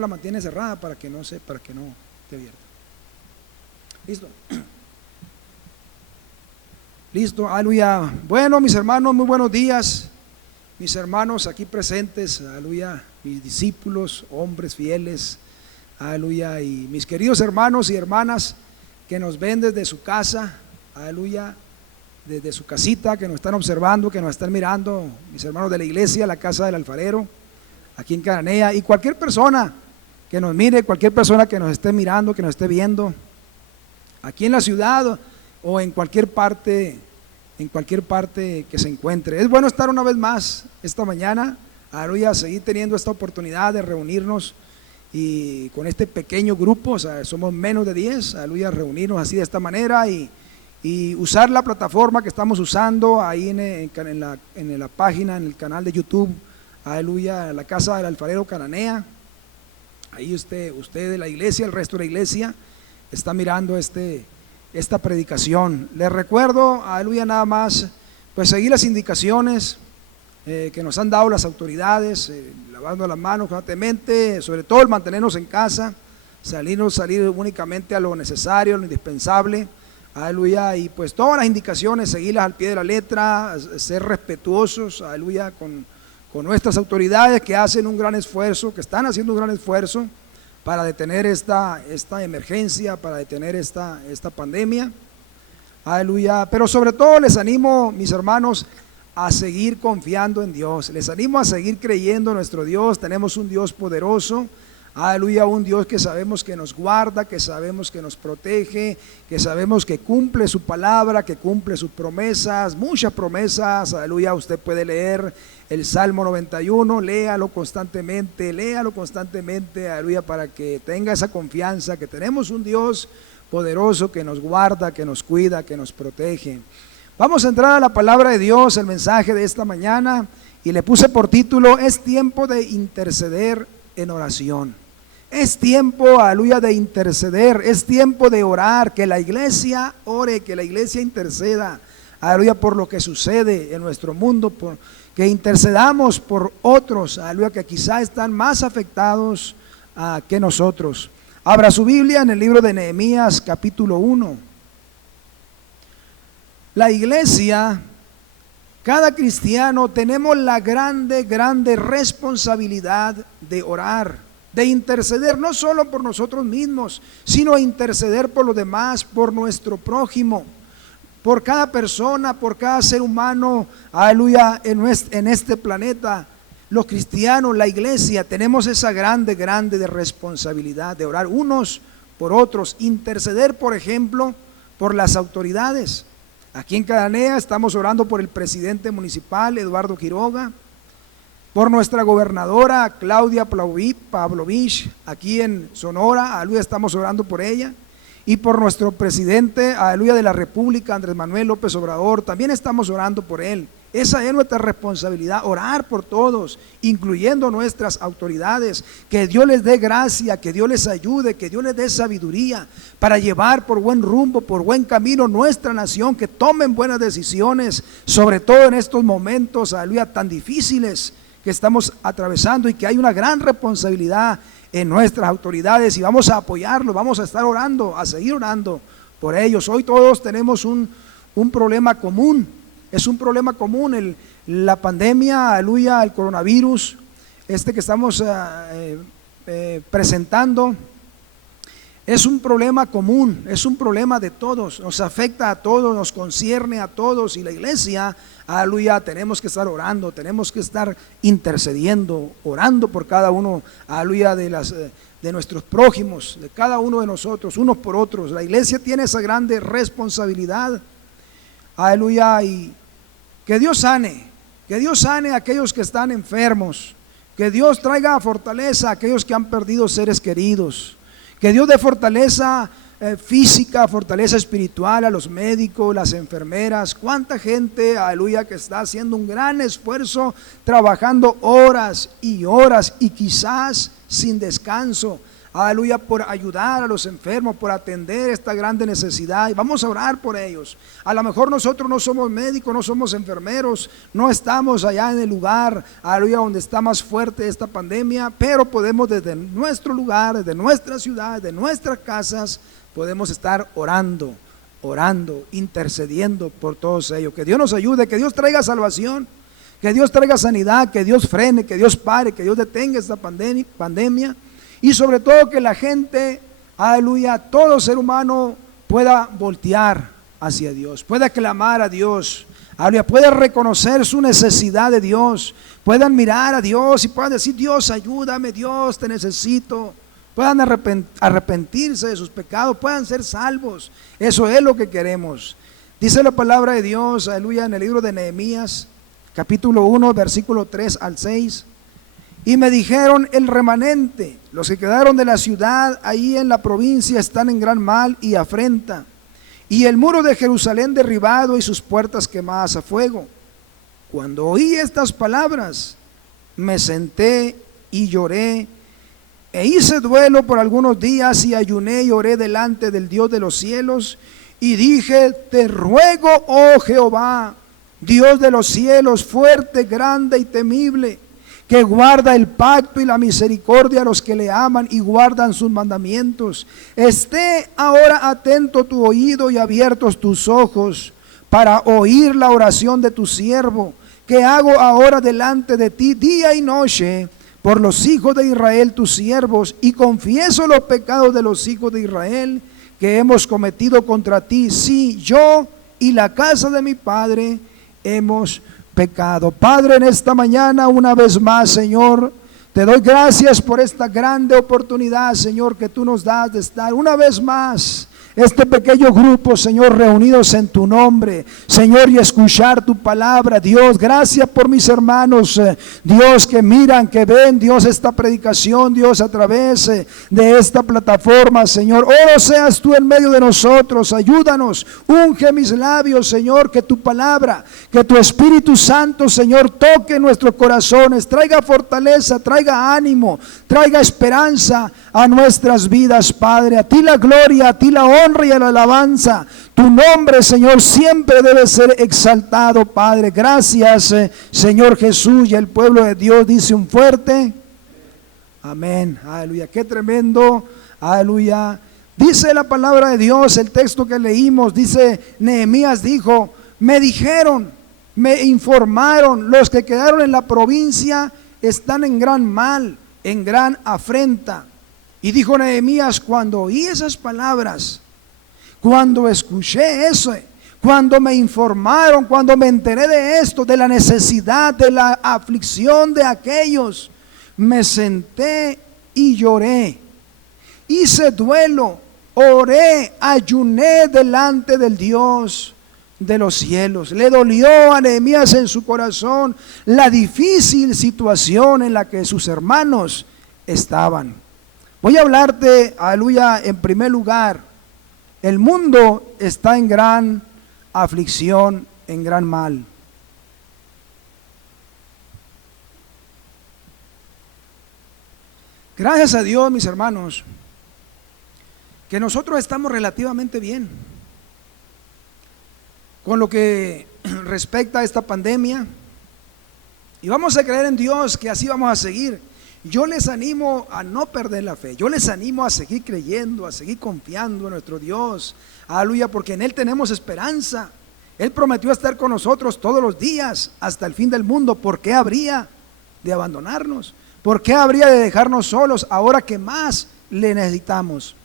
la mantiene cerrada para que no esté abierta. Listo. Listo, aleluya. Bueno, mis hermanos, muy buenos días. Mis hermanos aquí presentes, aleluya, mis discípulos, hombres fieles, aleluya, y mis queridos hermanos y hermanas que nos ven desde su casa, aleluya, desde su casita, que nos están observando, que nos están mirando, mis hermanos de la iglesia, la casa del alfarero, aquí en Cananea, y cualquier persona que nos mire, cualquier persona que nos esté mirando, que nos esté viendo, aquí en la ciudad o en cualquier parte que se encuentre. Es bueno estar una vez más esta mañana, aleluya, seguir teniendo esta oportunidad de reunirnos y con este pequeño grupo, o sea, somos menos de 10, aleluya, reunirnos así de esta manera y usar la plataforma que estamos usando ahí en la página, en el canal de YouTube, aleluya, la casa del alfarero Cananea. Ahí usted de la iglesia, el resto de la iglesia está mirando esta predicación. Les recuerdo, aleluya, nada más, pues seguir las indicaciones que nos han dado las autoridades, lavando las manos constantemente, sobre todo el mantenernos en casa, salir únicamente a lo necesario, a lo indispensable, aleluya, y pues todas las indicaciones, seguirlas al pie de la letra, ser respetuosos, aleluya, con nuestras autoridades que hacen un gran esfuerzo, que están haciendo un gran esfuerzo para detener esta emergencia, para detener esta pandemia, aleluya. Pero sobre todo les animo, mis hermanos, a seguir confiando en Dios, les animo a seguir creyendo en nuestro Dios. Tenemos un Dios poderoso, aleluya, un Dios que sabemos que nos guarda, que sabemos que nos protege, que sabemos que cumple su palabra, que cumple sus promesas, muchas promesas, aleluya. Usted puede leer el Salmo 91, léalo constantemente, aleluya, para que tenga esa confianza que tenemos un Dios poderoso que nos guarda, que nos cuida, que nos protege. Vamos a entrar a la palabra de Dios, el mensaje de esta mañana, y le puse por título: es tiempo de interceder en oración. Es tiempo, aleluya, de interceder, es tiempo de orar, que la iglesia ore, que la iglesia interceda, aleluya, por lo que sucede en nuestro mundo, que intercedamos por otros, aleluya, que quizá están más afectados que nosotros. Abra su Biblia en el libro de Nehemías, capítulo 1. La iglesia, cada cristiano, tenemos la grande responsabilidad de orar, de interceder, no solo por nosotros mismos, sino interceder por los demás, por nuestro prójimo, por cada persona, por cada ser humano, aleluya, en este planeta. Los cristianos, la iglesia, tenemos esa grande de responsabilidad de orar unos por otros, interceder, por ejemplo, por las autoridades. Aquí en Cananea estamos orando por el presidente municipal, Eduardo Quiroga, por nuestra gobernadora, Claudia Pavlovich, aquí en Sonora, aleluya, estamos orando por ella, y por nuestro presidente, aleluya, de la República, Andrés Manuel López Obrador, también estamos orando por él. Esa es nuestra responsabilidad, orar por todos, incluyendo nuestras autoridades, que Dios les dé gracia, que Dios les ayude, que Dios les dé sabiduría para llevar por buen rumbo, por buen camino nuestra nación, que tomen buenas decisiones, sobre todo en estos momentos, aleluya, tan difíciles que estamos atravesando, y que hay una gran responsabilidad en nuestras autoridades, y vamos a apoyarlos, vamos a estar orando, a seguir orando por ellos. Hoy todos tenemos un problema común. Es un problema común, la pandemia, aleluya, el coronavirus, que estamos presentando, es un problema común, es un problema de todos, nos afecta a todos, nos concierne a todos, y la iglesia, aleluya, tenemos que estar orando, tenemos que estar intercediendo, orando por cada uno, aleluya, de nuestros prójimos, de cada uno de nosotros, unos por otros. La iglesia tiene esa grande responsabilidad, aleluya, y que Dios sane a aquellos que están enfermos, que Dios traiga fortaleza a aquellos que han perdido seres queridos, que Dios dé fortaleza física, fortaleza espiritual a los médicos, las enfermeras. Cuánta gente, aleluya, que está haciendo un gran esfuerzo, trabajando horas y horas y quizás sin descanso, aleluya, por ayudar a los enfermos, por atender esta grande necesidad, y vamos a orar por ellos. A lo mejor nosotros no somos médicos, no somos enfermeros, no estamos allá en el lugar, aleluya, donde está más fuerte esta pandemia, pero podemos desde nuestro lugar, desde nuestra ciudad, de nuestras casas, podemos estar orando, intercediendo por todos ellos. Que Dios nos ayude, que Dios traiga salvación, que Dios traiga sanidad, que Dios frene, que Dios pare, que Dios detenga esta pandemia. Y sobre todo que la gente, aleluya, todo ser humano pueda voltear hacia Dios, pueda clamar a Dios, aleluya, pueda reconocer su necesidad de Dios, puedan mirar a Dios y puedan decir: Dios, ayúdame, Dios, te necesito. Puedan arrepentirse de sus pecados, puedan ser salvos. Eso es lo que queremos. Dice la palabra de Dios, aleluya, en el libro de Nehemías, capítulo 1, versículo 3 al 6. Y me dijeron: el remanente, los que quedaron de la ciudad ahí en la provincia, están en gran mal y afrenta, y el muro de Jerusalén derribado y sus puertas quemadas a fuego. Cuando oí estas palabras, me senté y lloré, e hice duelo por algunos días, y ayuné y oré delante del Dios de los cielos, y dije: te ruego, oh Jehová, Dios de los cielos, fuerte, grande y temible, que guarda el pacto y la misericordia a los que le aman y guardan sus mandamientos. Esté ahora atento tu oído y abiertos tus ojos para oír la oración de tu siervo, que hago ahora delante de ti día y noche por los hijos de Israel tus siervos, y confieso los pecados de los hijos de Israel que hemos cometido contra ti. Sí, yo y la casa de mi padre hemos pecado. Padre, en esta mañana una vez más, Señor, te doy gracias por esta grande oportunidad, Señor, que tú nos das de estar una vez más este pequeño grupo, Señor, reunidos en tu nombre, Señor, y escuchar tu palabra. Dios, gracias por mis hermanos, Dios, que miran, que ven, Dios, esta predicación, Dios, a través de esta plataforma, Señor. Oh, seas tú en medio de nosotros, ayúdanos, unge mis labios, Señor, que tu palabra, que tu Espíritu Santo, Señor, toque nuestros corazones, traiga fortaleza, traiga ánimo, traiga esperanza a nuestras vidas, Padre. A ti la gloria, a ti la honra y la alabanza. Tu nombre, Señor, siempre debe ser exaltado, Padre. Gracias, Señor Jesús. Y el pueblo de Dios dice un fuerte amén. Aleluya. Qué tremendo. Aleluya. Dice la palabra de Dios, el texto que leímos, dice: Nehemías dijo: me dijeron, me informaron, los que quedaron en la provincia están en gran mal, en gran afrenta. Y dijo Nehemías: cuando oí esas palabras, cuando escuché eso, cuando me informaron, cuando me enteré de esto, de la necesidad, de la aflicción de aquellos, me senté y lloré, hice duelo, oré, ayuné delante del Dios de los cielos. Le dolió a Nehemías en su corazón la difícil situación en la que sus hermanos estaban. Voy a hablarte, aleluya, en primer lugar, el mundo está en gran aflicción, en gran mal. Gracias a Dios, mis hermanos, que nosotros estamos relativamente bien con lo que respecta a esta pandemia, y vamos a creer en Dios que así vamos a seguir. Yo les animo a no perder la fe, yo les animo a seguir creyendo, a seguir confiando en nuestro Dios, aleluya, porque en Él tenemos esperanza. Él prometió estar con nosotros todos los días hasta el fin del mundo. ¿Por qué habría de abandonarnos? ¿Por qué habría de dejarnos solos ahora que más le necesitamos?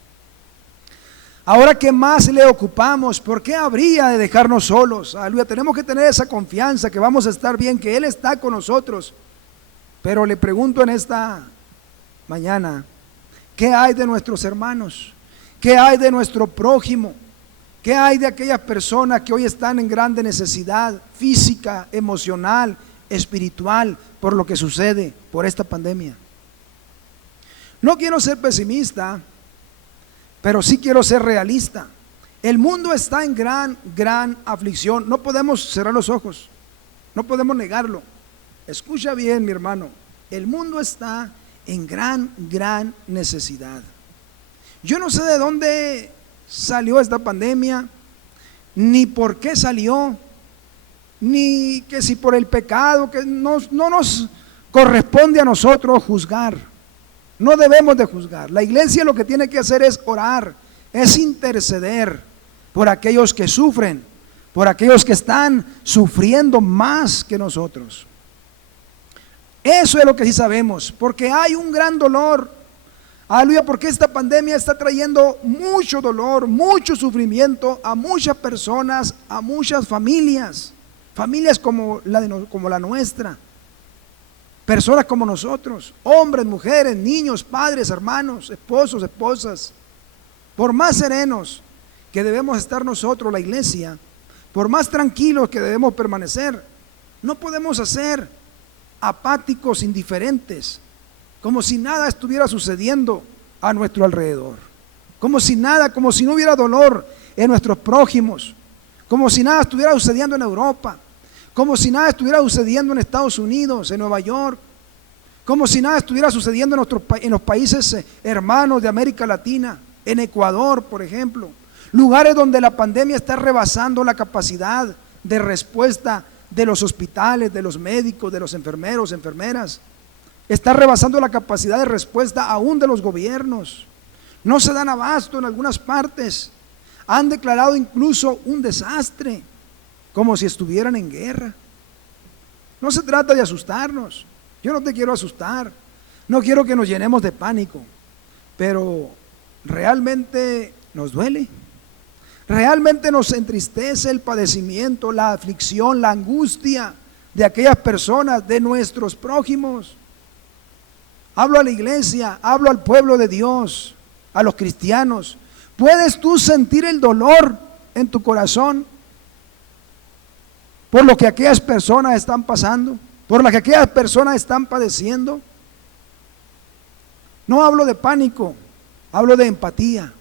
Ahora que más le ocupamos, ¿por qué habría de dejarnos solos? Aleluya, tenemos que tener esa confianza que vamos a estar bien, que Él está con nosotros. Pero le pregunto en esta mañana, ¿qué hay de nuestros hermanos? ¿Qué hay de nuestro prójimo? ¿Qué hay de aquellas personas que hoy están en grande necesidad física, emocional, espiritual, por lo que sucede por esta pandemia? No quiero ser pesimista, pero sí quiero ser realista. El mundo está en gran aflicción. No podemos cerrar los ojos, no podemos negarlo. Escucha bien, mi hermano, el mundo está en gran necesidad. Yo no sé de dónde salió esta pandemia, ni por qué salió, ni que si por el pecado, que no nos corresponde a nosotros juzgar. No debemos de juzgar. La iglesia lo que tiene que hacer es orar, es interceder por aquellos que sufren, por aquellos que están sufriendo más que nosotros. Eso es lo que sí sabemos, porque hay un gran dolor. Aleluya, porque esta pandemia está trayendo mucho dolor, mucho sufrimiento a muchas personas, a muchas familias, familias como la nuestra, personas como nosotros, hombres, mujeres, niños, padres, hermanos, esposos, esposas. Por más serenos que debemos estar nosotros, la iglesia, por más tranquilos que debemos permanecer, no podemos ser apáticos, indiferentes, como si nada estuviera sucediendo a nuestro alrededor, como si nada, como si no hubiera dolor en nuestros prójimos, como si nada estuviera sucediendo en Europa, como si nada estuviera sucediendo en Estados Unidos, en Nueva York, como si nada estuviera sucediendo en los países hermanos de América Latina, en Ecuador, por ejemplo, lugares donde la pandemia está rebasando la capacidad de respuesta de los hospitales, de los médicos, de los enfermeros, enfermeras. Está rebasando la capacidad de respuesta aún de los gobiernos. No se dan abasto en algunas partes. Han declarado incluso un desastre, como si estuvieran en guerra. No se trata de asustarnos. Yo no te quiero asustar. No quiero que nos llenemos de pánico. Pero realmente nos duele. Realmente nos entristece el padecimiento, la aflicción, la angustia de aquellas personas, de nuestros prójimos. Hablo a la iglesia, hablo al pueblo de Dios, a los cristianos. ¿Puedes tú sentir el dolor en tu corazón por lo que aquellas personas están pasando, por lo que aquellas personas están padeciendo? No hablo de pánico, hablo de empatía.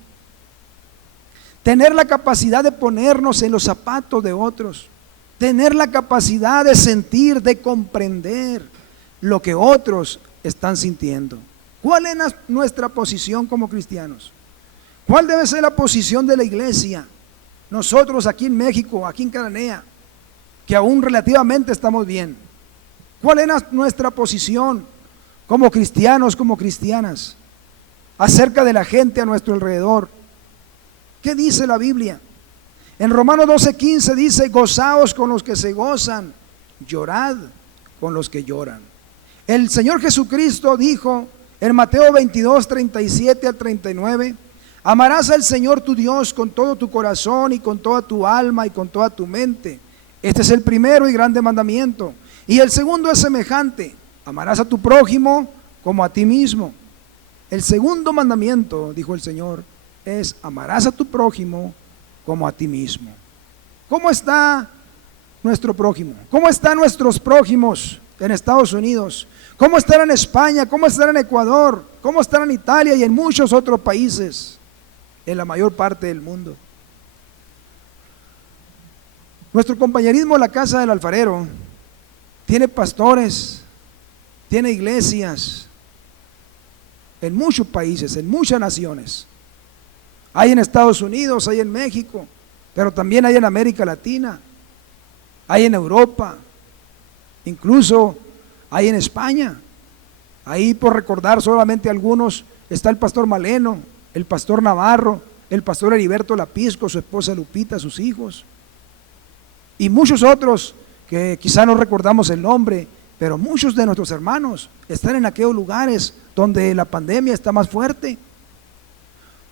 Tener la capacidad de ponernos en los zapatos de otros, tener la capacidad de sentir, de comprender lo que otros están sintiendo. ¿Cuál es nuestra posición como cristianos? ¿Cuál debe ser la posición de la iglesia? Nosotros aquí en México, aquí en Cananea, que aún relativamente estamos bien. ¿Cuál es nuestra posición como cristianos, como cristianas, acerca de la gente a nuestro alrededor? ¿Qué dice la Biblia? En Romanos 12:15 dice: gozaos con los que se gozan, llorad con los que lloran. El Señor Jesucristo dijo en Mateo 22:37 al 39: amarás al Señor tu Dios con todo tu corazón y con toda tu alma y con toda tu mente. Este es el primero y grande mandamiento. Y el segundo es semejante: amarás a tu prójimo como a ti mismo. El segundo mandamiento, dijo el Señor, es: amarás a tu prójimo como a ti mismo. ¿Cómo está nuestro prójimo? ¿Cómo están nuestros prójimos en Estados Unidos? ¿Cómo están en España? ¿Cómo están en Ecuador? ¿Cómo están en Italia y en muchos otros países, en la mayor parte del mundo? Nuestro compañerismo en la Casa del Alfarero tiene pastores, tiene iglesias en muchos países, en muchas naciones. Hay en Estados Unidos, hay en México, pero también hay en América Latina, hay en Europa, incluso hay en España. Ahí, por recordar solamente algunos, está el pastor Maleno, el pastor Navarro, el pastor Heriberto Lapisco, su esposa Lupita, sus hijos, y muchos otros que quizá no recordamos el nombre, pero muchos de nuestros hermanos están en aquellos lugares donde la pandemia está más fuerte.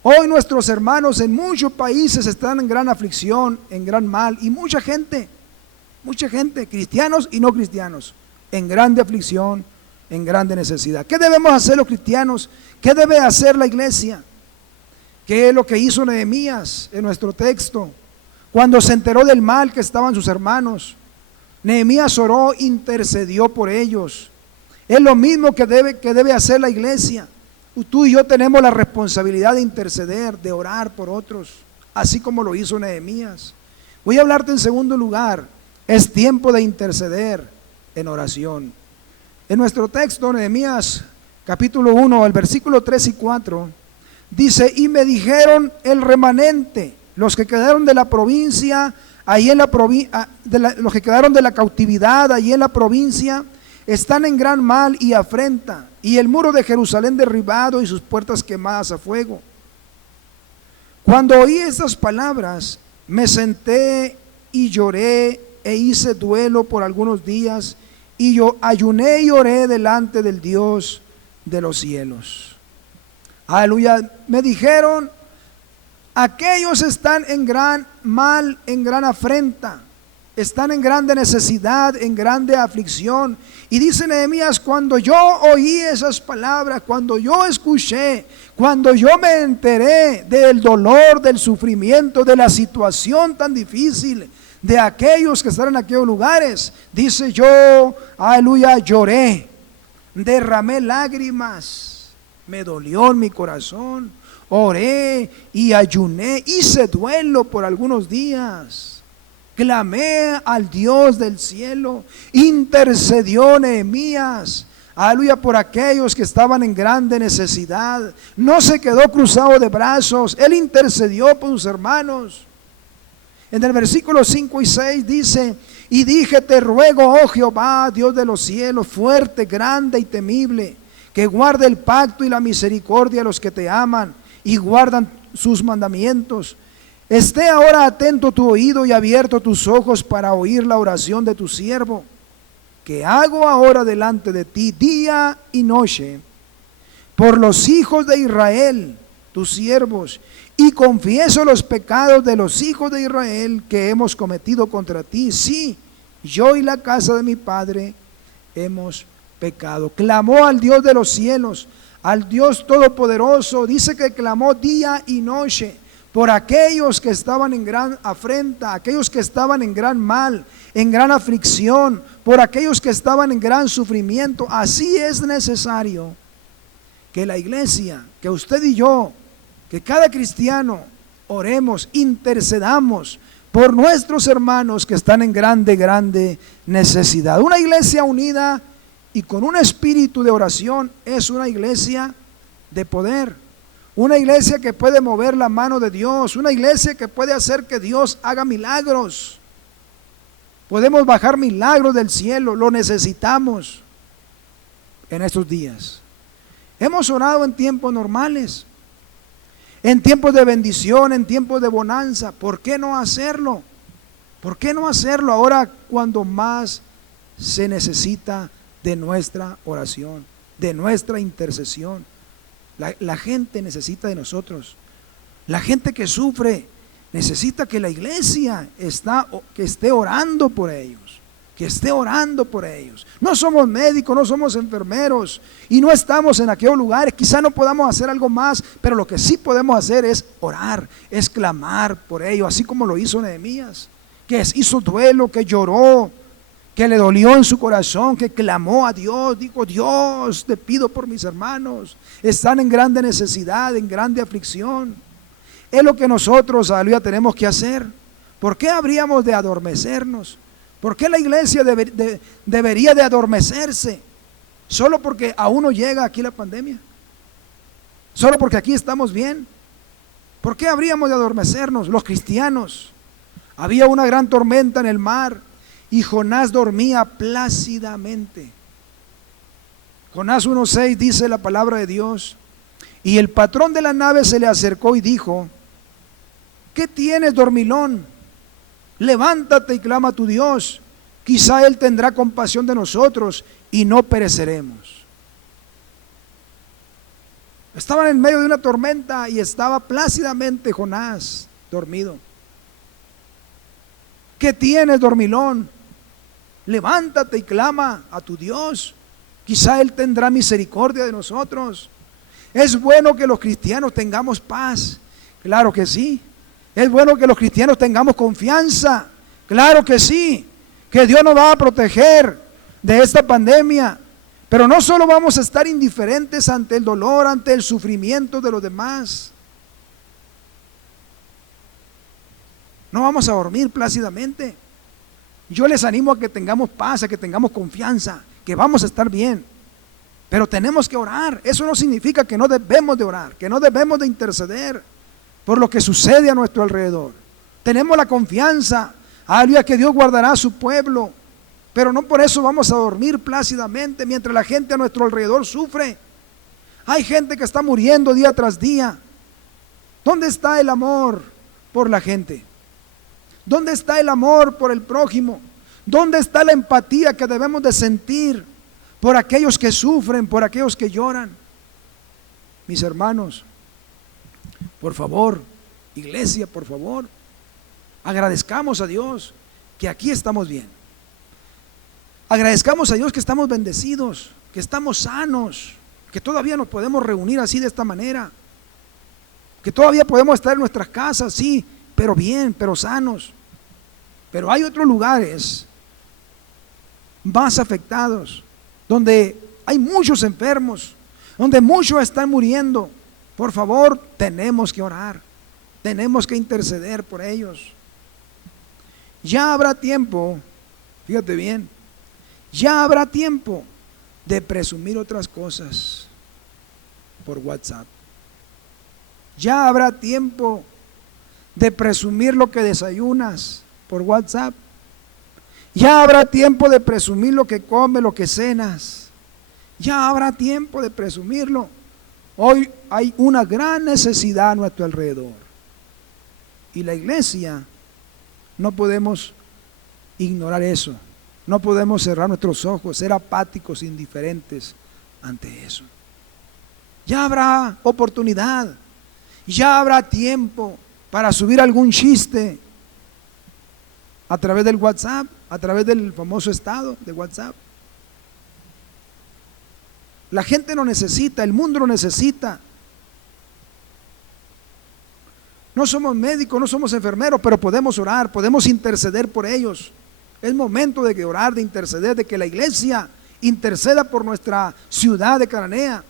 Hoy nuestros hermanos en muchos países están en gran aflicción, en gran mal, y mucha gente, cristianos y no cristianos, en grande aflicción, en grande necesidad. ¿Qué debemos hacer los cristianos? ¿Qué debe hacer la iglesia? ¿Qué es lo que hizo Nehemías en nuestro texto? Cuando se enteró del mal que estaban sus hermanos, Nehemías oró, intercedió por ellos. Es lo mismo que debe hacer la iglesia. Tú y yo tenemos la responsabilidad de interceder, de orar por otros, así como lo hizo Nehemías. Voy a hablarte en segundo lugar. Es tiempo de interceder en oración. En nuestro texto, Nehemías capítulo 1, el versículo 3 y 4, Dice, y me dijeron el remanente, los que quedaron de la provincia, ahí en la los que quedaron de la cautividad, ahí en la provincia, están en gran mal y afrenta, y el muro de Jerusalén derribado y sus puertas quemadas a fuego. Cuando oí estas palabras, me senté y lloré e hice duelo por algunos días, y yo ayuné y oré delante del Dios de los cielos. Aleluya. Me dijeron, aquellos están en gran mal, en gran afrenta, están en grande necesidad, en grande aflicción. Y dice Nehemías, cuando yo oí esas palabras, cuando yo escuché, cuando yo me enteré del dolor, del sufrimiento, de la situación tan difícil de aquellos que están en aquellos lugares, dice yo, aleluya, lloré, derramé lágrimas, me dolió en mi corazón, oré y ayuné, hice duelo por algunos días. Clamé al Dios del cielo, intercedió Nehemías, aleluya, por aquellos que estaban en grande necesidad. No se quedó cruzado de brazos, él intercedió por sus hermanos. En el versículo 5 y 6 dice, y dije, te ruego, oh Jehová, Dios de los cielos, fuerte, grande y temible, que guarde el pacto y la misericordia a los que te aman y guardan sus mandamientos. Esté ahora atento tu oído y abierto tus ojos para oír la oración de tu siervo, que hago ahora delante de ti día y noche, por los hijos de Israel, tus siervos, y confieso los pecados de los hijos de Israel que hemos cometido contra ti. Sí, yo y la casa de mi padre hemos pecado. Clamó al Dios de los cielos, al Dios todopoderoso. Dice que clamó día y noche por aquellos que estaban en gran afrenta, aquellos que estaban en gran mal, en gran aflicción, por aquellos que estaban en gran sufrimiento. Así es necesario que la iglesia, que usted y yo, que cada cristiano oremos, intercedamos por nuestros hermanos que están en grande necesidad. Una iglesia unida y con un espíritu de oración es una iglesia de poder. Una iglesia que puede mover la mano de Dios, una iglesia que puede hacer que Dios haga milagros. Podemos bajar milagros del cielo, lo necesitamos en estos días. Hemos orado en tiempos normales, en tiempos de bendición, en tiempos de bonanza. ¿Por qué no hacerlo? ¿Por qué no hacerlo ahora cuando más se necesita de nuestra oración, de nuestra intercesión? La gente necesita de nosotros. La gente que sufre necesita que la iglesia que esté orando por ellos, que esté orando por ellos. No somos médicos, no somos enfermeros y no estamos en aquellos lugares. Quizá no podamos hacer algo más, pero lo que sí podemos hacer es orar, es clamar por ellos, así como lo hizo Nehemías, que hizo duelo, que lloró, que le dolió en su corazón, que clamó a Dios, dijo, Dios, te pido por mis hermanos, están en grande necesidad, en grande aflicción. Es lo que nosotros, aleluya, tenemos que hacer. ¿Por qué habríamos de adormecernos? ¿Por qué la iglesia debería de adormecerse? ¿Solo porque aún no llega aquí la pandemia? ¿Solo porque aquí estamos bien? ¿Por qué habríamos de adormecernos los cristianos? Había una gran tormenta en el mar y Jonás dormía plácidamente. Jonás 1:6 dice la palabra de Dios, y el patrón de la nave se le acercó y dijo, ¿qué tienes, dormilón? Levántate y clama a tu Dios, quizá Él tendrá compasión de nosotros y no pereceremos. Estaban en medio de una tormenta y estaba plácidamente Jonás dormido. ¿Qué tienes, dormilón? Levántate y clama a tu Dios, quizá Él tendrá misericordia de nosotros. Es bueno que los cristianos tengamos paz, claro que sí. Es bueno que los cristianos tengamos confianza, claro que sí. Que Dios nos va a proteger de esta pandemia, pero no solo vamos a estar indiferentes ante el dolor, ante el sufrimiento de los demás. No vamos a dormir plácidamente. Yo les animo a que tengamos paz, a que tengamos confianza, que vamos a estar bien. Pero tenemos que orar. Eso no significa que no debemos de orar, que no debemos de interceder por lo que sucede a nuestro alrededor. Tenemos la confianza, aleluya, que Dios guardará a su pueblo, pero no por eso vamos a dormir plácidamente mientras la gente a nuestro alrededor sufre. Hay gente que está muriendo día tras día. ¿Dónde está el amor por la gente? ¿Dónde está el amor por el prójimo? ¿Dónde está la empatía que debemos de sentir por aquellos que sufren, por aquellos que lloran? Mis hermanos, por favor, iglesia, por favor, agradezcamos a Dios que aquí estamos bien. Agradezcamos a Dios que estamos bendecidos, que estamos sanos, que todavía nos podemos reunir así de esta manera, que todavía podemos estar en nuestras casas, sí, pero bien, pero sanos. Pero hay otros lugares más afectados, donde hay muchos enfermos, donde muchos están muriendo. Por favor, tenemos que orar, tenemos que interceder por ellos. Ya habrá tiempo, fíjate bien, ya habrá tiempo de presumir otras cosas por WhatsApp. Ya habrá tiempo de presumir lo que desayunas por WhatsApp. Ya habrá tiempo de presumir lo que comes, lo que cenas. Ya habrá tiempo de presumirlo. Hoy hay una gran necesidad a nuestro alrededor. Y la iglesia, no podemos ignorar eso. No podemos cerrar nuestros ojos, ser apáticos, indiferentes ante eso. Ya habrá oportunidad. Ya habrá tiempo para subir algún chiste a través del WhatsApp, a través del famoso estado de WhatsApp. La gente lo necesita, el mundo lo necesita. No somos médicos, no somos enfermeros, pero podemos orar, podemos interceder por ellos. Es momento de orar, de interceder, de que la iglesia interceda por nuestra ciudad de Cananea,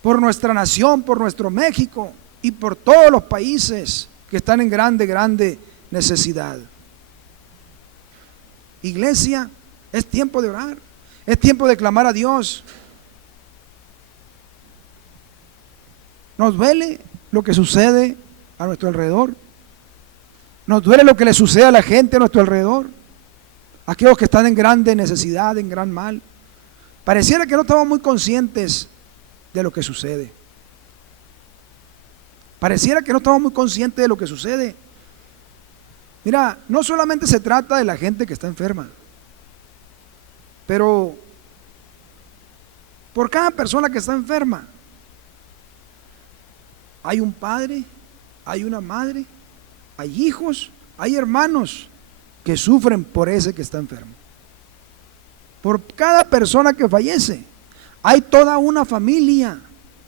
por nuestra nación, por nuestro México y por todos los países que están en grande necesidad. Iglesia, es tiempo de orar, es tiempo de clamar a Dios. Nos duele lo que sucede a nuestro alrededor. Nos duele lo que le sucede a la gente a nuestro alrededor. Aquellos que están en grande necesidad, en gran mal. Pareciera que no estamos muy conscientes de lo que sucede. Pareciera que no estamos muy conscientes de lo que sucede. Mira, no solamente se trata de la gente que está enferma, pero por cada persona que está enferma, hay un padre, hay una madre, hay hijos, hay hermanos que sufren por ese que está enfermo. Por cada persona que fallece, hay toda una familia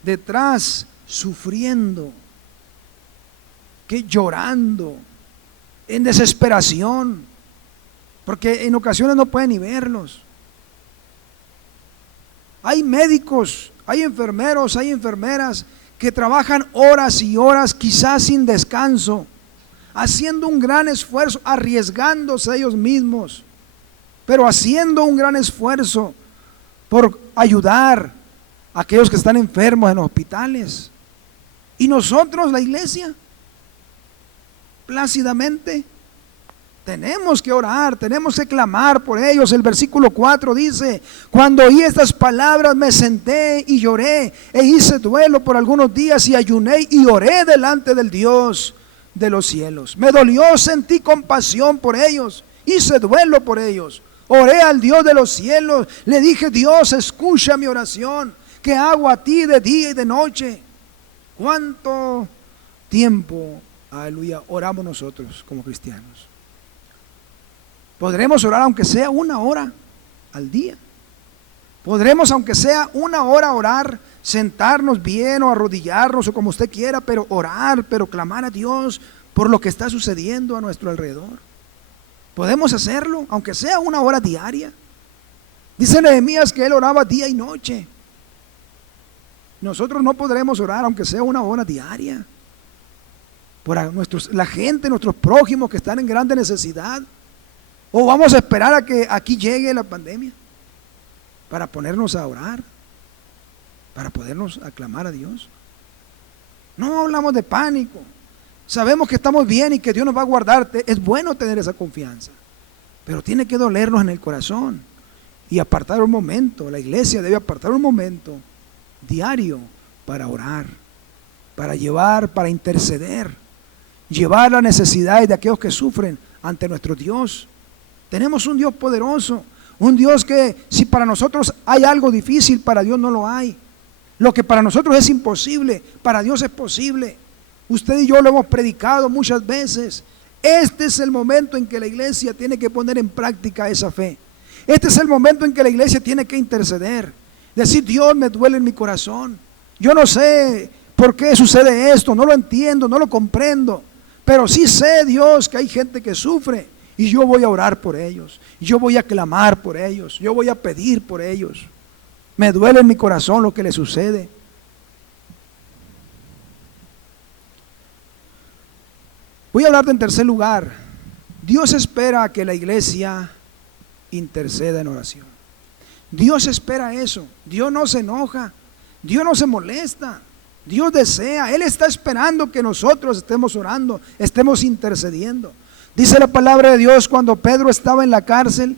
detrás sufriendo, que llorando, en desesperación, porque en ocasiones no pueden ni verlos. Hay médicos, hay enfermeros, hay enfermeras que trabajan horas y horas, quizás sin descanso, haciendo un gran esfuerzo, arriesgándose a ellos mismos, pero haciendo un gran esfuerzo por ayudar a aquellos que están enfermos en los hospitales. Y nosotros, la iglesia, plácidamente tenemos que orar, tenemos que clamar por ellos. El versículo 4 dice: cuando oí estas palabras me senté y lloré e hice duelo por algunos días y ayuné y oré delante del Dios de los cielos. Me dolió, sentí compasión por ellos, hice duelo por ellos, oré al Dios de los cielos, le dije: Dios, escucha mi oración, que hago a ti de día y de noche. ¿Cuánto tiempo, aleluya, oramos nosotros como cristianos? Podremos orar aunque sea 1 hora al día. Podremos aunque sea 1 hora orar, sentarnos bien o arrodillarnos o como usted quiera, pero orar, pero clamar a Dios por lo que está sucediendo a nuestro alrededor. Podemos hacerlo aunque sea 1 hora diaria. Dice Nehemías que él oraba día y noche. Nosotros no podremos orar aunque sea 1 hora diaria por la gente, nuestros prójimos que están en grande necesidad. ¿O vamos a esperar a que aquí llegue la pandemia para ponernos a orar? para podernos aclamar a Dios. No hablamos de pánico. Sabemos que estamos bien y que Dios nos va a guardar. Es bueno tener esa confianza, pero tiene que dolernos en el corazón y apartar un momento. La iglesia debe apartar un momento diario para orar, para llevar, para interceder, llevar las necesidades de aquellos que sufren ante nuestro Dios. Tenemos un Dios poderoso, un Dios que si para nosotros hay algo difícil, para Dios no lo hay. Lo que para nosotros es imposible, para Dios es posible. Usted y yo lo hemos predicado muchas veces. Este es el momento en que la iglesia tiene que poner en práctica esa fe. Este es el momento en que la iglesia tiene que interceder. Decir, Dios, me duele en mi corazón. Yo no sé por qué sucede esto, no lo entiendo, no lo comprendo. Pero sí sé, Dios, que hay gente que sufre. Y yo voy a orar por ellos. Yo voy a clamar por ellos. Yo voy a pedir por ellos. Me duele en mi corazón lo que les sucede. Voy a hablarte en tercer lugar. Dios espera que la iglesia interceda en oración. Dios espera eso. Dios no se enoja. Dios no se molesta. Dios desea. Él está esperando que nosotros estemos orando, estemos intercediendo. Dice la palabra de Dios, cuando Pedro estaba en la cárcel,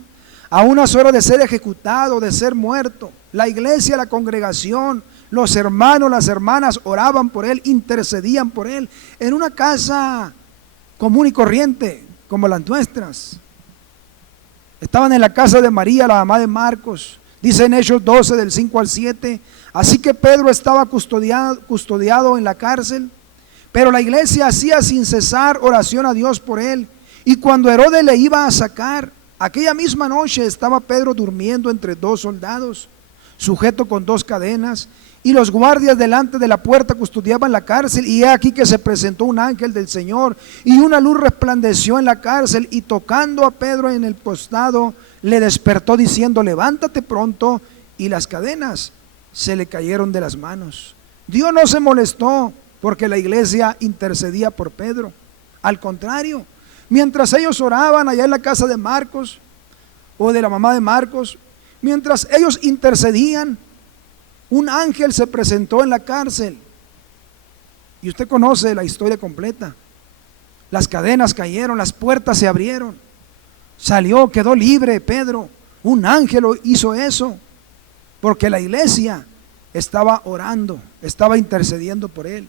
a unas horas de ser ejecutado, de ser muerto, la iglesia, la congregación, los hermanos, las hermanas oraban por él, intercedían por él, en una casa común y corriente, como las nuestras. Estaban en la casa de María, la mamá de Marcos. Dice en Hechos 12, del 5 al 7. Así que Pedro estaba custodiado en la cárcel, pero la iglesia hacía sin cesar oración a Dios por él. Y cuando Herodes le iba a sacar, aquella misma noche estaba Pedro durmiendo entre dos soldados, sujeto con dos cadenas, y los guardias delante de la puerta custodiaban la cárcel. Y he aquí que se presentó un ángel del Señor, y una luz resplandeció en la cárcel, y tocando a Pedro en el costado, le despertó diciendo, levántate pronto, y las cadenas se le cayeron de las manos. Dios no se molestó porque la iglesia intercedía por Pedro. Al contrario, mientras ellos oraban allá en la casa de Marcos, o de la mamá de Marcos, mientras ellos intercedían, un ángel se presentó en la cárcel. Y usted conoce la historia completa. Las cadenas cayeron, las puertas se abrieron. Salió, quedó libre Pedro. Un ángel hizo eso, porque la iglesia estaba orando, estaba intercediendo por él.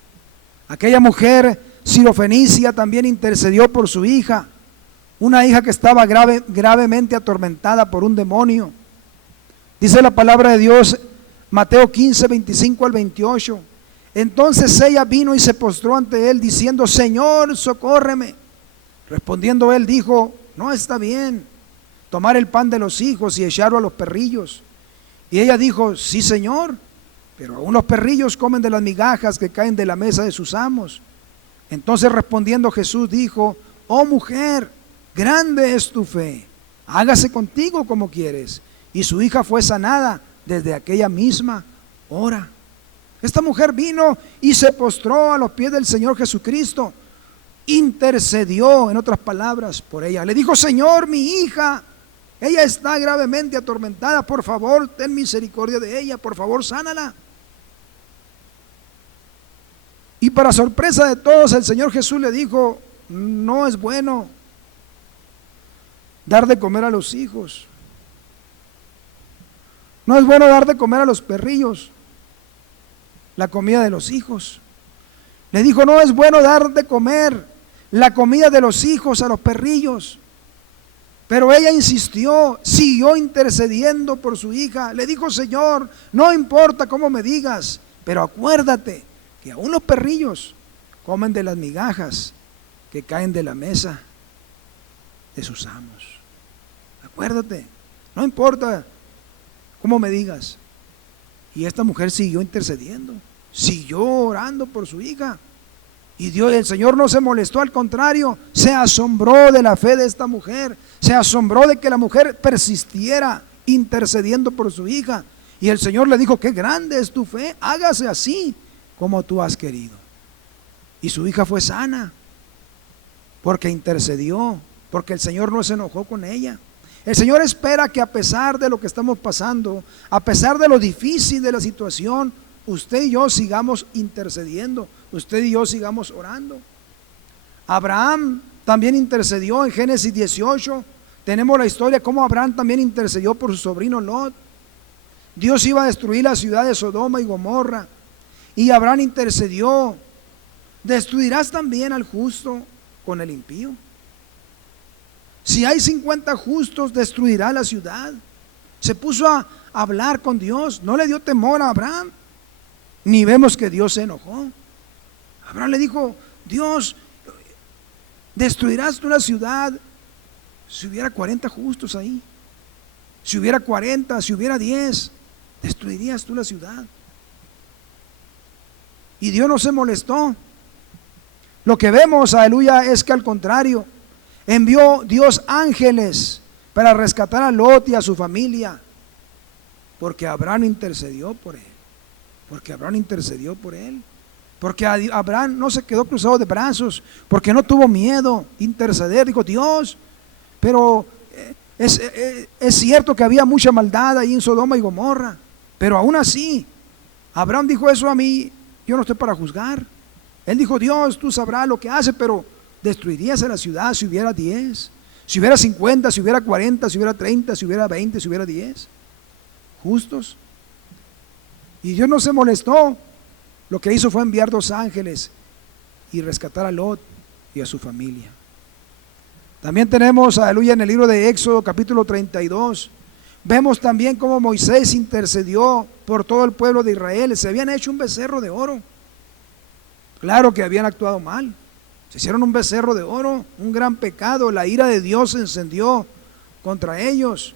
Aquella mujer sirofenicia también intercedió por su hija, una hija que estaba gravemente atormentada por un demonio. Dice la palabra de Dios, Mateo 15, 25 al 28. Entonces ella vino y se postró ante él diciendo, Señor, socórreme. Respondiendo él dijo, no está bien tomar el pan de los hijos y echarlo a los perrillos. Y ella dijo, sí, Señor, pero aún los perrillos comen de las migajas que caen de la mesa de sus amos. Entonces respondiendo Jesús dijo, oh mujer, grande es tu fe, hágase contigo como quieres. Y su hija fue sanada desde aquella misma hora. Esta mujer vino y se postró a los pies del Señor Jesucristo, intercedió, en otras palabras, por ella. Le dijo, Señor, mi hija, ella está gravemente atormentada, por favor, ten misericordia de ella, por favor, sánala. Y para sorpresa de todos, el Señor Jesús le dijo, no es bueno dar de comer a los hijos. No es bueno dar de comer a los perrillos la comida de los hijos. Le dijo, no es bueno dar de comer la comida de los hijos a los perrillos. Pero ella insistió, siguió intercediendo por su hija. Le dijo, Señor, no importa cómo me digas, pero acuérdate que aún los perrillos comen de las migajas que caen de la mesa de sus amos. Acuérdate, no importa cómo me digas. Y esta mujer siguió intercediendo, siguió orando por su hija. Y Dios, el Señor no se molestó, al contrario, se asombró de la fe de esta mujer, se asombró de que la mujer persistiera intercediendo por su hija. Y el Señor le dijo, qué grande es tu fe, hágase así como tú has querido. Y su hija fue sana, porque intercedió, porque el Señor no se enojó con ella. El Señor espera que a pesar de lo que estamos pasando, a pesar de lo difícil de la situación, usted y yo sigamos intercediendo, usted y yo sigamos orando. Abraham también intercedió en Génesis 18. Tenemos la historia cómo Abraham también intercedió por su sobrino Lot. Dios iba a destruir la ciudad de Sodoma y Gomorra, y Abraham intercedió: ¿destruirás también al justo con el impío? Si hay 50 justos, destruirá la ciudad. Se puso a hablar con Dios, no le dio temor a Abraham, ni vemos que Dios se enojó. Abraham le dijo: Dios, ¿destruirás tú la ciudad si hubiera 40 justos ahí? Si hubiera 40, si hubiera 10, ¿destruirías tú la ciudad? Y Dios no se molestó. Lo que vemos, aleluya, es que al contrario, envió Dios ángeles para rescatar a Lot y a su familia, porque Abraham intercedió por él. Porque Abraham intercedió por él. Porque Abraham no se quedó cruzado de brazos, porque no tuvo miedo interceder. Dijo: Dios, pero es cierto que había mucha maldad ahí en Sodoma y Gomorra, pero aún así, Abraham dijo: eso a mí, yo no estoy para juzgar. Él dijo: Dios, tú sabrás lo que hace, pero destruirías a la ciudad si hubiera 10, si hubiera 50, si hubiera 40, si hubiera 30, si hubiera 20, si hubiera 10 justos. Y Dios no se molestó. Lo que hizo fue enviar 2 ángeles y rescatar a Lot y a su familia. También tenemos, aleluya, en el libro de Éxodo capítulo 32, vemos también cómo Moisés intercedió por todo el pueblo de Israel. Se habían hecho un becerro de oro. Claro que habían actuado mal. Se hicieron un becerro de oro, un gran pecado. La ira de Dios se encendió contra ellos.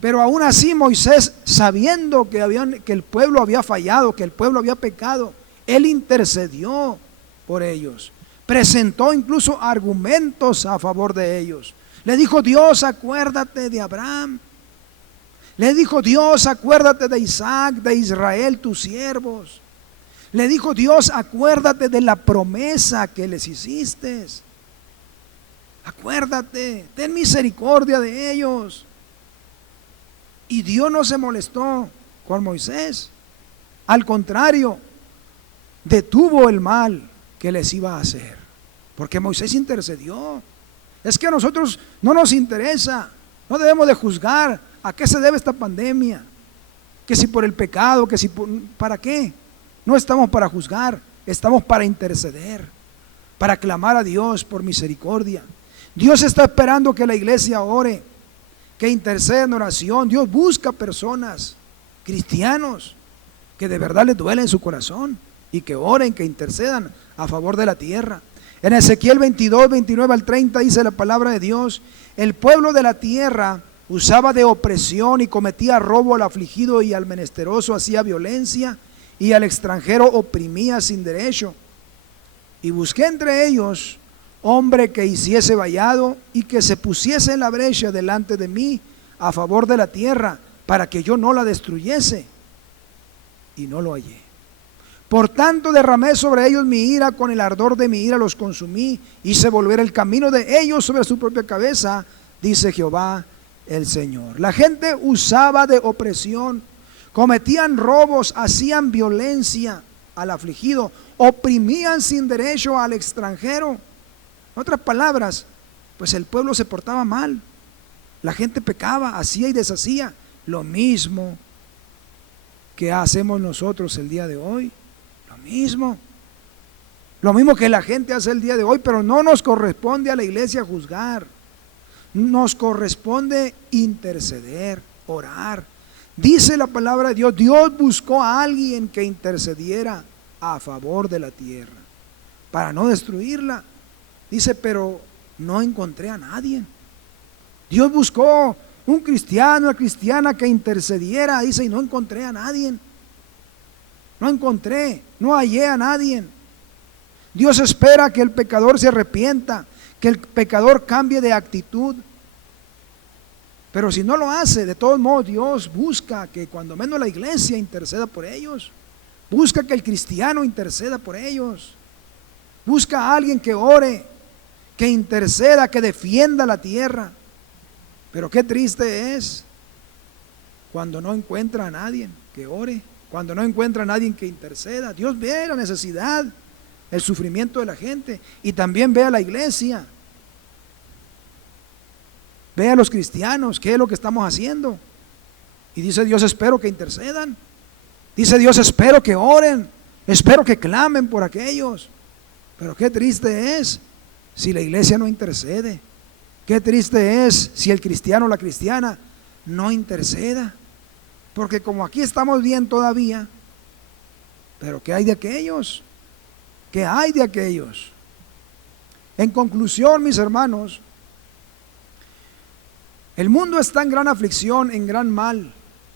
Pero aún así Moisés, sabiendo que el pueblo había fallado, que el pueblo había pecado, él intercedió por ellos. Presentó incluso argumentos a favor de ellos. Le dijo: Dios, acuérdate de Abraham. Le dijo: Dios, acuérdate de Isaac, de Israel, tus siervos. Le dijo: Dios, acuérdate de la promesa que les hiciste. Acuérdate, ten misericordia de ellos. Y Dios no se molestó con Moisés. Al contrario, detuvo el mal que les iba a hacer, porque Moisés intercedió. Es que a nosotros no nos interesa, no debemos de juzgar a qué se debe esta pandemia, que si por el pecado, que si ¿para qué? No estamos para juzgar, estamos para interceder, para clamar a Dios por misericordia. Dios está esperando que la iglesia ore, que interceda en oración. Dios busca personas, cristianos, que de verdad les duele en su corazón y que oren, que intercedan a favor de la tierra. En Ezequiel 22, 29 al 30 dice la palabra de Dios: el pueblo de la tierra usaba de opresión y cometía robo al afligido, y al menesteroso hacía violencia, y al extranjero oprimía sin derecho. Y busqué entre ellos hombre que hiciese vallado y que se pusiese en la brecha delante de mí a favor de la tierra, para que yo no la destruyese, y no lo hallé. Por tanto derramé sobre ellos mi ira, con el ardor de mi ira los consumí, hice volver el camino de ellos sobre su propia cabeza, dice Jehová el Señor. La gente usaba de opresión, cometían robos, hacían violencia al afligido, oprimían sin derecho al extranjero. En otras palabras, pues el pueblo se portaba mal, la gente pecaba, hacía y deshacía, lo mismo que hacemos nosotros el día de hoy. Lo mismo que la gente hace el día de hoy, pero no nos corresponde a la iglesia juzgar. Nos corresponde interceder, orar. Dice la palabra de Dios: Dios buscó a alguien que intercediera a favor de la tierra, para no destruirla. Dice: pero no encontré a nadie. Dios buscó un cristiano, una cristiana que intercediera, dice, y no encontré a nadie. No encontré, no hallé a nadie. Dios espera que el pecador se arrepienta, que el pecador cambie de actitud. Pero si no lo hace, de todos modos Dios busca que cuando menos la iglesia interceda por ellos. Busca que el cristiano interceda por ellos. Busca a alguien que ore, que interceda, que defienda la tierra. Pero qué triste es cuando no encuentra a nadie que ore, cuando no encuentra a nadie que interceda. Dios ve la necesidad, el sufrimiento de la gente, y también ve a la iglesia, ve a los cristianos, qué es lo que estamos haciendo. Y dice Dios, espero que intercedan. Dice Dios, espero que oren, espero que clamen por aquellos. Pero qué triste es si la iglesia no intercede. Qué triste es si el cristiano o la cristiana no interceda. Porque como aquí estamos bien todavía, pero ¿qué hay de aquellos? ¿Qué hay de aquellos? En conclusión, mis hermanos, el mundo está en gran aflicción, en gran mal,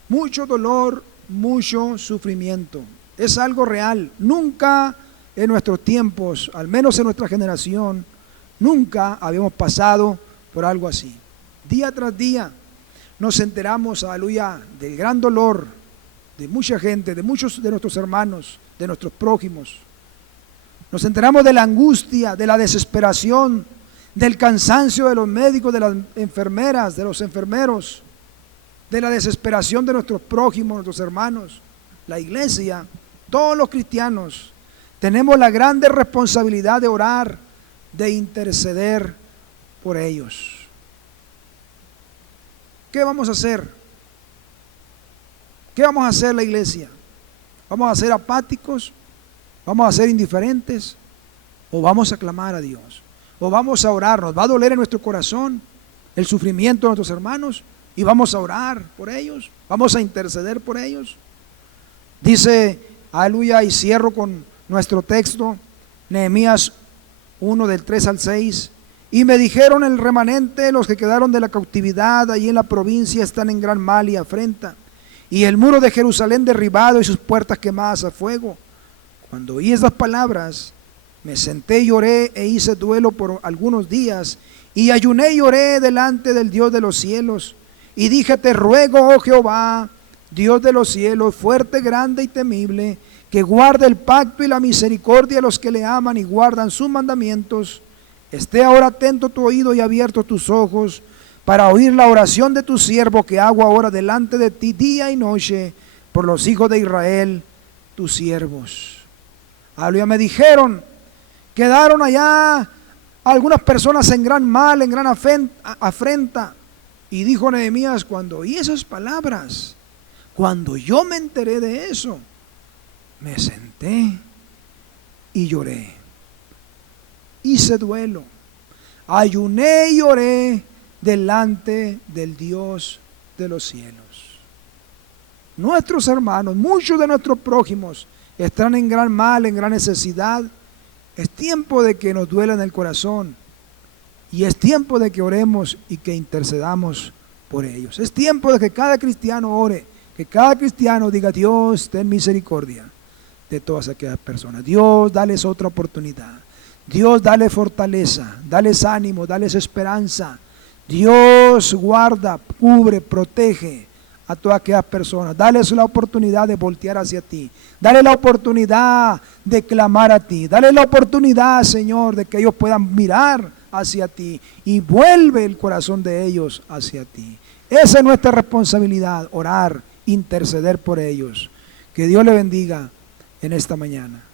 mucho dolor, mucho sufrimiento. Es algo real. Nunca en nuestros tiempos, al menos en nuestra generación, nunca habíamos pasado por algo así. Día tras día nos enteramos, aleluya, del gran dolor de mucha gente, de muchos de nuestros hermanos, de nuestros prójimos. Nos enteramos de la angustia, de la desesperación, del cansancio de los médicos, de las enfermeras, de los enfermeros, de la desesperación de nuestros prójimos, nuestros hermanos. La iglesia, todos los cristianos, tenemos la grande responsabilidad de orar, de interceder por ellos. ¿Qué vamos a hacer? ¿Qué vamos a hacer la iglesia? ¿Vamos a ser apáticos? ¿Vamos a ser indiferentes? ¿O vamos a clamar a Dios? ¿O vamos a orar? ¿Nos va a doler en nuestro corazón el sufrimiento de nuestros hermanos? Y vamos a orar por ellos, vamos a interceder por ellos. Dice, aleluya, y cierro con nuestro texto, Nehemías 1 del 3 al 6. Y me dijeron, el remanente, los que quedaron de la cautividad allí en la provincia, están en gran mal y afrenta, y el muro de Jerusalén derribado y sus puertas quemadas a fuego. Cuando oí estas palabras, me senté y lloré e hice duelo por algunos días, y ayuné y lloré delante del Dios de los cielos. Y dije, te ruego, oh Jehová, Dios de los cielos, fuerte, grande y temible, que guarde el pacto y la misericordia a los que le aman y guardan sus mandamientos. Esté ahora atento tu oído y abiertos tus ojos para oír la oración de tu siervo que hago ahora delante de ti día y noche por los hijos de Israel, tus siervos. Aleluya, me dijeron, quedaron allá algunas personas en gran mal, en gran afrenta. Y dijo Nehemías, cuando oí esas palabras, cuando yo me enteré de eso, me senté y lloré. Hice duelo, ayuné y oré delante del Dios de los cielos. Nuestros hermanos, muchos de nuestros prójimos están en gran mal, en gran necesidad. Es tiempo de que nos duela en el corazón. Y es tiempo de que oremos y que intercedamos por ellos. Es tiempo de que cada cristiano ore, que cada cristiano diga, Dios, ten misericordia de todas aquellas personas. Dios, dales otra oportunidad. Dios, dale fortaleza, dales ánimo, dales esperanza. Dios, guarda, cubre, protege a todas aquellas personas. Dales la oportunidad de voltear hacia ti. Dale la oportunidad de clamar a ti. Dale la oportunidad, Señor, de que ellos puedan mirar hacia ti y vuelve el corazón de ellos hacia ti. Esa es nuestra responsabilidad, orar, interceder por ellos. Que Dios le bendiga en esta mañana.